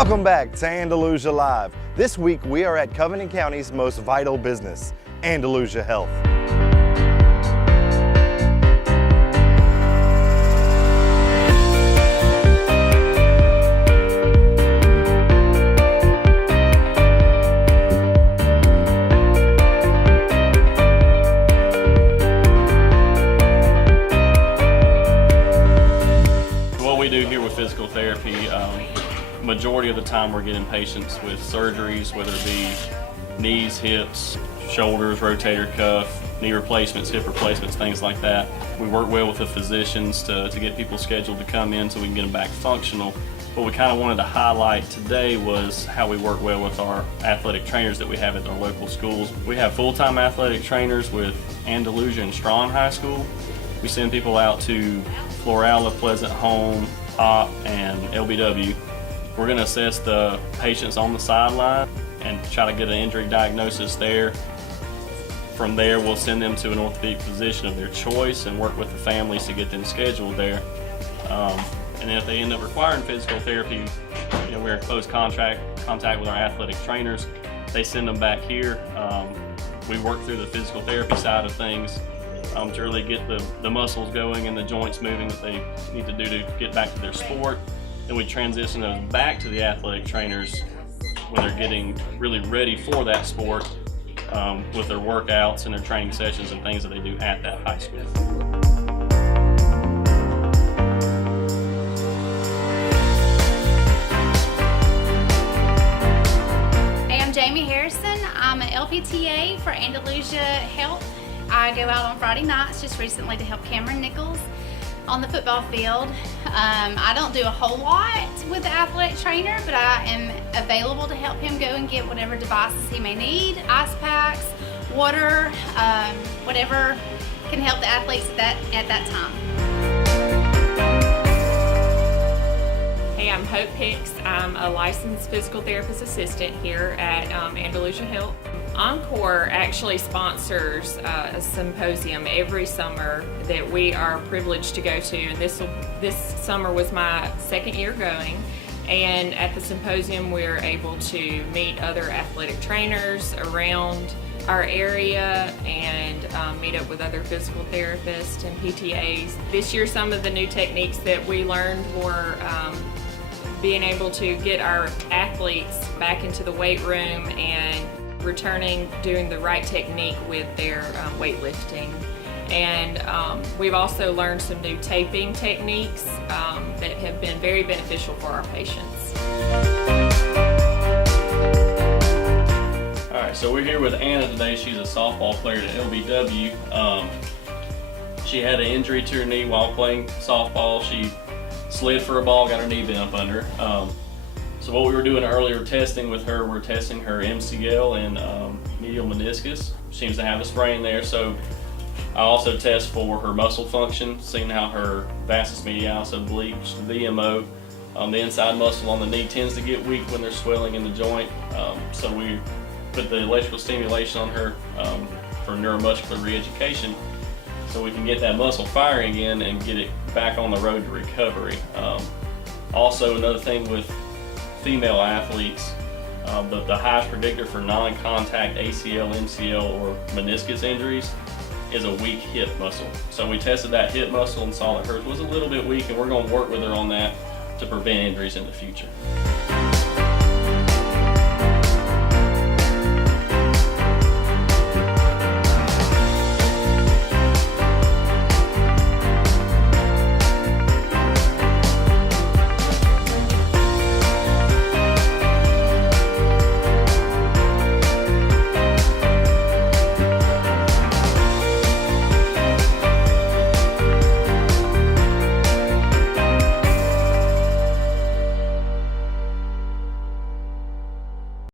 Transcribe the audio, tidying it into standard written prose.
Welcome back to Andalusia Live. This week we are at Covington County's most vital business, Andalusia Health. What we do here with physical therapy, majority of the time we're getting patients with surgeries, whether it be knees, hips, shoulders, rotator cuff, knee replacements, hip replacements, things like that. We work well with the physicians to get people scheduled to come in so we can get them back functional. What we kind of wanted to highlight today was how we work well with our athletic trainers that we have at our local schools. We have full-time athletic trainers with Andalusia and Strawn High School. We send people out to Florala, Pleasant Home, Pop, and LBW. We're going to assess the patients on the sideline and try to get an injury diagnosis there. From there, we'll send them to an orthopedic physician of their choice and work with the families to get them scheduled there. And if they end up requiring physical therapy, we're in close contact with our athletic trainers. They send them back here. We work through the physical therapy side of things to really get the muscles going and the joints moving that they need to do to get back to their sport. Then we transition those back to the athletic trainers when they're getting really ready for that sport with their workouts and their training sessions and things that they do at that high school. Hey, I'm Jamie Harrison. I'm an LPTA for Andalusia Health. I go out on Friday nights just recently to help Cameron Nichols on the football field. I don't do a whole lot with the athletic trainer, but I am available to help him go and get whatever devices he may need, ice packs, water, whatever can help the athletes at that time. Hey, I'm Hope Hicks. I'm a licensed physical therapist assistant here at Andalusia Health. Encore actually sponsors a symposium every summer that we are privileged to go to, and this summer was my second year going. And at the symposium, we're able to meet other athletic trainers around our area and meet up with other physical therapists and PTAs. This year, some of the new techniques that we learned were being able to get our athletes back into the weight room and returning, doing the right technique with their weightlifting. And we've also learned some new taping techniques that have been very beneficial for our patients. All right, so we're here with Anna today. She's a softball player at LBW. She had an injury to her knee while playing softball. She slid for a ball, got her knee bent up under. So what we were doing earlier testing with her, we're testing her MCL and medial meniscus. She seems to have a sprain there, so I also test for her muscle function, seeing how her vastus medialis obliques, VMO, the inside muscle on the knee tends to get weak when there's swelling in the joint. So we put the electrical stimulation on her for neuromuscular re-education so we can get that muscle firing again and get it back on the road to recovery. Also, another thing with female athletes, the highest predictor for non-contact ACL, MCL, or meniscus injuries is a weak hip muscle. So we tested that hip muscle and saw that hers was a little bit weak, and we're going to work with her on that to prevent injuries in the future.